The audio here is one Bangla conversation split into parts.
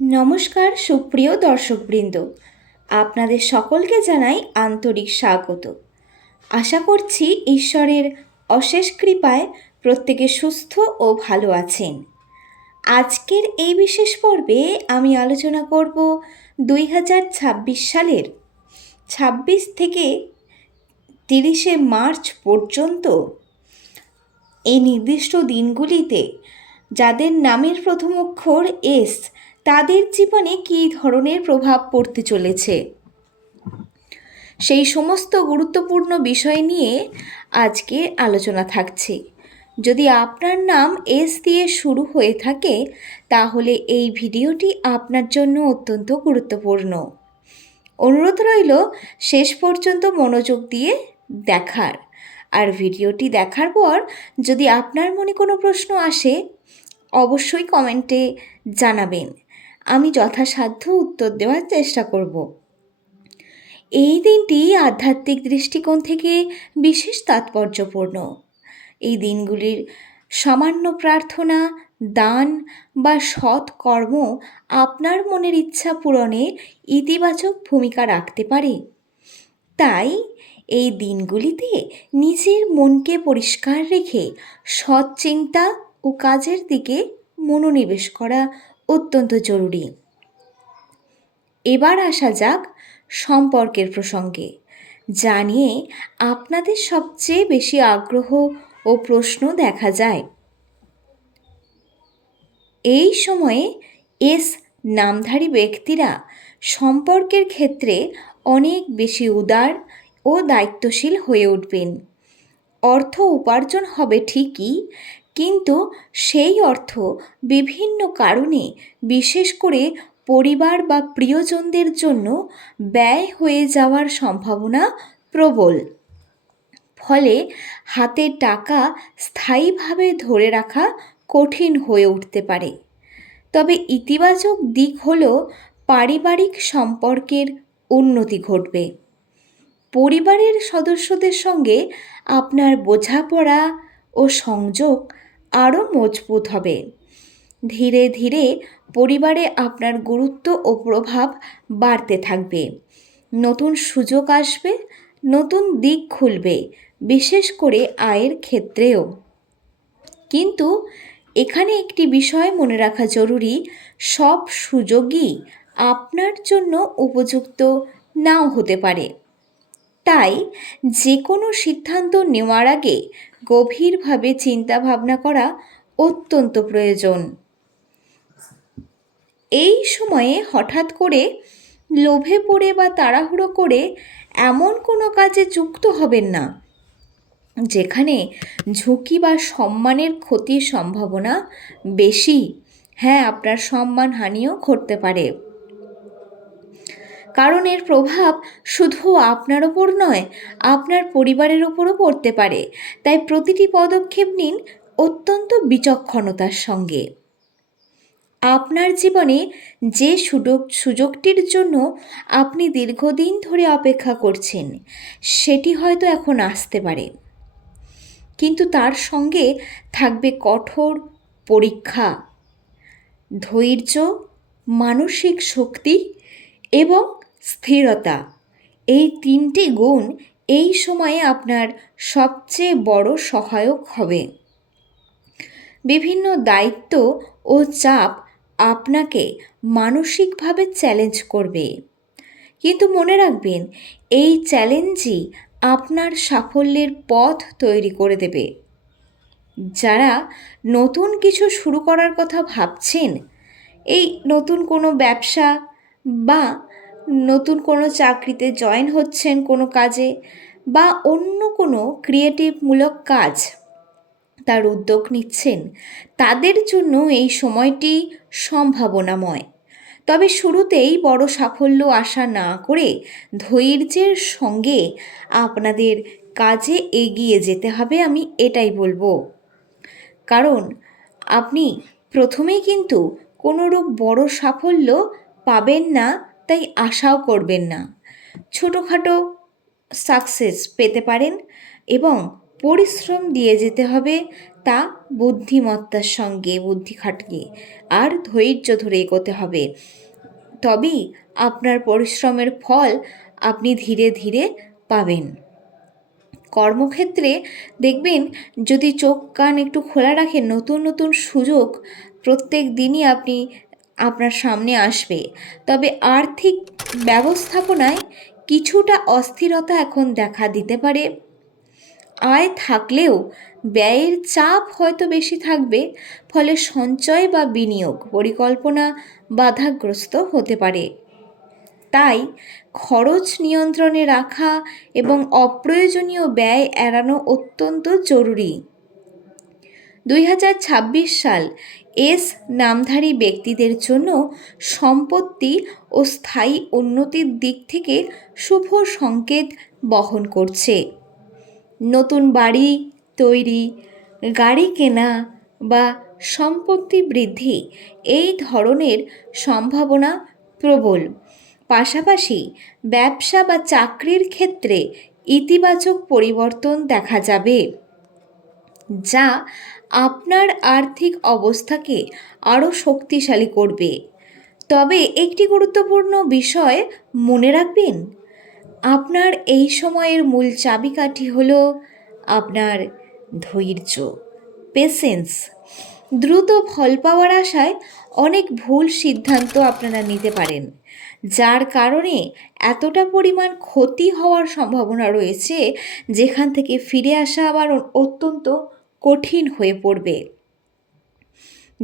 নমস্কার সুপ্রিয় দর্শকবৃন্দ, আপনাদের সকলকে জানাই আন্তরিক স্বাগত। আশা করছি ঈশ্বরের অশেষ কৃপায় প্রত্যেকে সুস্থ ও ভালো আছেন। আজকের এই বিশেষ পর্বে আমি আলোচনা করব 2026 সালের 26 থেকে 30শে মার্চ পর্যন্ত এই নির্দিষ্ট দিনগুলিতে যাদের নামের প্রথম অক্ষর এস, তাদের জীবনে কী ধরনের প্রভাব পড়তে চলেছে সেই সমস্ত গুরুত্বপূর্ণ বিষয় নিয়ে আজকে আলোচনা থাকছে। যদি আপনার নাম এস দিয়ে শুরু হয়ে থাকে তাহলে এই ভিডিওটি আপনার জন্য অত্যন্ত গুরুত্বপূর্ণ। অনুরোধ রইল শেষ পর্যন্ত মনোযোগ দিয়ে দেখার। আর ভিডিওটি দেখার পর যদি আপনার মনে কোনো প্রশ্ন আসে অবশ্যই কমেন্টে জানাবেন, আমি যথাসাধ্য উত্তর দেওয়ার চেষ্টা করব। এই দিনটি আধ্যাত্মিক দৃষ্টিকোণ থেকে বিশেষ তাৎপর্যপূর্ণ। এই দিনগুলির সামান্য প্রার্থনা, দান বা সৎ কর্ম আপনার মনের ইচ্ছা পূরণে ইতিবাচক ভূমিকা রাখতে পারে। তাই এই দিনগুলিতে নিজের মনকে পরিষ্কার রেখে সৎ চিন্তা ও কাজের দিকে মনোনিবেশ করা অত্যন্ত জরুরি। এবার আসা যাক সম্পর্কের প্রসঙ্গে, যা নিয়ে আপনাদের সবচেয়ে বেশি আগ্রহ ও প্রশ্ন দেখা যায়। এই সময়ে এস নামধারী ব্যক্তিরা সম্পর্কের ক্ষেত্রে অনেক বেশি উদার ও দায়িত্বশীল হয়ে উঠবেন। অর্থ উপার্জন হবে ঠিকই, কিন্তু সেই অর্থ বিভিন্ন কারণে, বিশেষ করে পরিবার বা প্রিয়জনদের জন্য ব্যয় হয়ে যাওয়ার সম্ভাবনা প্রবল। ফলে হাতে টাকা স্থায়ীভাবে ধরে রাখা কঠিন হয়ে উঠতে পারে। তবে ইতিবাচক দিক হলো পারিবারিক সম্পর্কের উন্নতি ঘটবে। পরিবারের সদস্যদের সঙ্গে আপনার বোঝাপড়া ও সংযোগ আরও মজবুত হবে। ধীরে ধীরে পরিবারে আপনার গুরুত্ব ও প্রভাব বাড়তে থাকবে। নতুন সুযোগ আসবে, নতুন দিক খুলবে, বিশেষ করে আয়ের ক্ষেত্রেও। কিন্তু এখানে একটি বিষয় মনে রাখা জরুরি, সব সুযোগই আপনার জন্য উপযুক্ত নাও হতে পারে। তাই যে কোনো সিদ্ধান্ত নেওয়ার আগে গভীরভাবে চিন্তা ভাবনা করা অত্যন্ত প্রয়োজন। এই সময়ে হঠাৎ করে লোভে পড়ে বা তাড়াহুড়ো করে এমন কোনো কাজে যুক্ত হবেন না যেখানে ঝুঁকি বা সম্মানের ক্ষতির সম্ভাবনা বেশি। হ্যাঁ, আপনার সম্মানহানিও ঘটতে পারে, কারণ এর প্রভাব শুধু আপনার ওপর নয়, আপনার পরিবারের ওপরও পড়তে পারে। তাই প্রতিটি পদক্ষেপ নিন অত্যন্ত বিচক্ষণতার সঙ্গে। আপনার জীবনে যে সুযোগটির জন্য আপনি দীর্ঘদিন ধরে অপেক্ষা করছেন সেটি হয়তো এখন আসতে পারে, কিন্তু তার সঙ্গে থাকবে কঠোর পরীক্ষা, ধৈর্য, মানসিক শক্তি এবং স্থিরতা। এই তিনটি গুণ এই সময়ে আপনার সবচেয়ে বড় সহায়ক হবে। বিভিন্ন দায়িত্ব ও চাপ আপনাকে মানসিকভাবে চ্যালেঞ্জ করবে, কিন্তু মনে রাখবেন এই চ্যালেঞ্জই আপনার সাফল্যের পথ তৈরি করে দেবে। যারা নতুন কিছু শুরু করার কথা ভাবছেন, এই নতুন কোনো ব্যবসা বা নতুন কোনো চাকরিতে জয়েন হচ্ছেন কোনো কাজে, বা অন্য কোনো ক্রিয়েটিভমূলক কাজ তার উদ্যোগ নিচ্ছেন, তাদের জন্য এই সময়টি সম্ভাবনাময়। তবে শুরুতেই বড় সাফল্য আশা না করে ধৈর্যের সঙ্গে আপনাদের কাজে এগিয়ে যেতে হবে, আমি এটাই বলবো। কারণ আপনি প্রথমেই কিন্তু কোনোরূপ বড় সাফল্য পাবেন না, তাই আশাও করবেন না। ছোটোখাটো সাকসেস পেতে পারেন এবং পরিশ্রম দিয়ে যেতে হবে, তা বুদ্ধিমত্তার সঙ্গে বুদ্ধি খাটিয়ে আর ধৈর্য ধরে এগোতে হবে। তবেই আপনার পরিশ্রমের ফল আপনি ধীরে ধীরে পাবেন। কর্মক্ষেত্রে দেখবেন, যদি চোখ কান একটু খোলা রাখেন, নতুন নতুন সুযোগ প্রত্যেক দিনই আপনার সামনে আসবে। তবে আর্থিক ব্যবস্থাপনায় কিছুটা অস্থিরতা এখন দেখা দিতে পারে। আয় থাকলেও ব্যয়ের চাপ হয়তো বেশি থাকবে, ফলে সঞ্চয় বা বিনিয়োগ পরিকল্পনা বাধাগ্রস্ত হতে পারে। তাই খরচ নিয়ন্ত্রণে রাখা এবং অপ্রয়োজনীয় ব্যয় এড়ানো অত্যন্ত জরুরি। 2026 সাল এস নামধারী ব্যক্তিদের জন্য সম্পত্তি ও স্থায়ী উন্নতির দিক থেকে শুভ সংকেত বহন করছে। নতুন বাড়ি তৈরি, গাড়ি কেনা বা সম্পত্তি বৃদ্ধি, এই ধরনের সম্ভাবনা প্রবল। পাশাপাশি ব্যবসা বা চাকরির ক্ষেত্রে ইতিবাচক পরিবর্তন দেখা যাবে, যা আপনার আর্থিক অবস্থাকে আরও শক্তিশালী করবে। তবে একটি গুরুত্বপূর্ণ বিষয় মনে রাখবেন, আপনার এই সময়ের মূল চাবিকাঠি হলো আপনার ধৈর্য, পেশেন্স। দ্রুত ফল পাওয়ার আশায় অনেক ভুল সিদ্ধান্ত আপনারা নিতে পারেন, যার কারণে এতটা পরিমাণ ক্ষতি হওয়ার সম্ভাবনা রয়েছে, যেখান থেকে ফিরে আসা আবার অত্যন্ত কঠিন হয়ে পড়বে।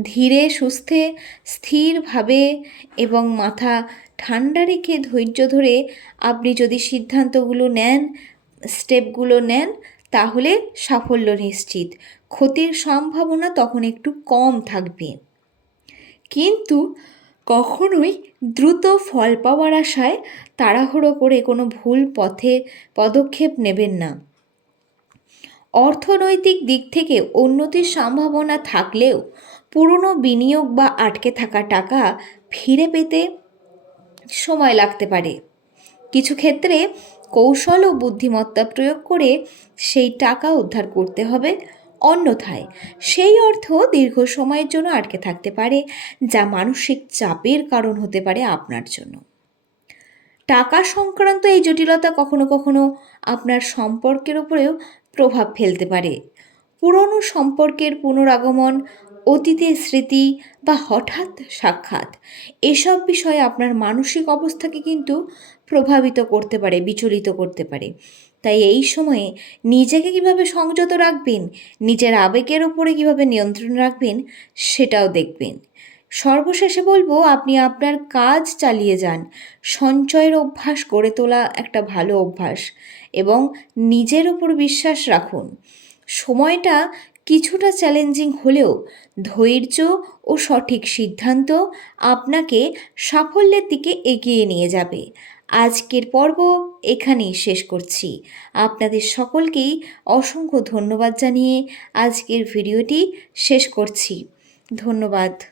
ধীরে সুস্থে স্থিরভাবে এবং মাথা ঠান্ডা রেখে ধৈর্য ধরে আপনি যদি সিদ্ধান্তগুলো নেন, স্টেপগুলো নেন, তাহলে সাফল্য নিশ্চিত। ক্ষতির সম্ভাবনা তখন একটু কম থাকবে। কিন্তু কখনোই দ্রুত ফল পাওয়ার আশায় তাড়াহুড়ো করে কোনো ভুল পথে পদক্ষেপ নেবেন না। অর্থনৈতিক দিক থেকে উন্নতির সম্ভাবনা থাকলেও পুরনো বিনিয়োগ বা আটকে থাকা টাকা ফিরে পেতে সময় লাগতে পারে। কিছু ক্ষেত্রে কৌশল ও বুদ্ধিমত্তা প্রয়োগ করে সেই টাকা উদ্ধার করতে হবে, অন্যথায় সেই অর্থ দীর্ঘ সময়ের জন্য আটকে থাকতে পারে, যা মানসিক চাপের কারণ হতে পারে আপনার জন্য। টাকা সংক্রান্ত এই জটিলতা কখনো কখনো আপনার সম্পর্কের উপরেও প্রভাব ফেলতে পারে। পুরনো সম্পর্কের পুনরাগমন, অতীতের স্মৃতি বা হঠাৎ সাক্ষাৎ, এসব বিষয়ে আপনার মানসিক অবস্থাকে কিন্তু প্রভাবিত করতে পারে, বিচলিত করতে পারে। তাই এই সময়ে নিজেকে কিভাবে সংযত রাখবেন, নিজের আবেগের উপরে কিভাবে নিয়ন্ত্রণ রাখবেন, সেটাও দেখবেন। সর্বশেষে বলবো, আপনি আপনার কাজ চালিয়ে যান। সঞ্চয়ের অভ্যাস গড়ে তোলা একটা ভালো অভ্যাস, এবং নিজের ওপর বিশ্বাস রাখুন। সময়টা কিছুটা চ্যালেঞ্জিং হলেও ধৈর্য ও সঠিক সিদ্ধান্ত আপনাকে সাফল্যের দিকে এগিয়ে নিয়ে যাবে। আজকের পর্ব এখানেই শেষ করছি। আপনাদের সকলকেই অসংখ্য ধন্যবাদ জানিয়ে আজকের ভিডিওটি শেষ করছি। ধন্যবাদ।